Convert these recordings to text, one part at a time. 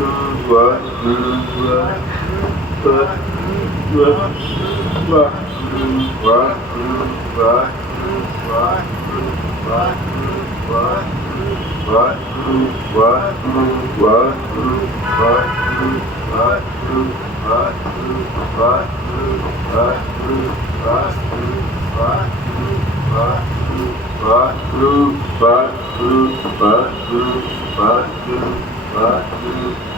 Bye.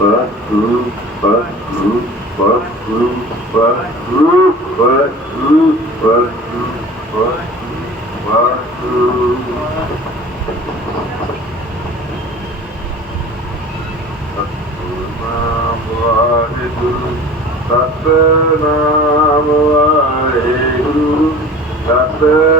Satnam Vaheguru Satnam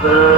Thank you.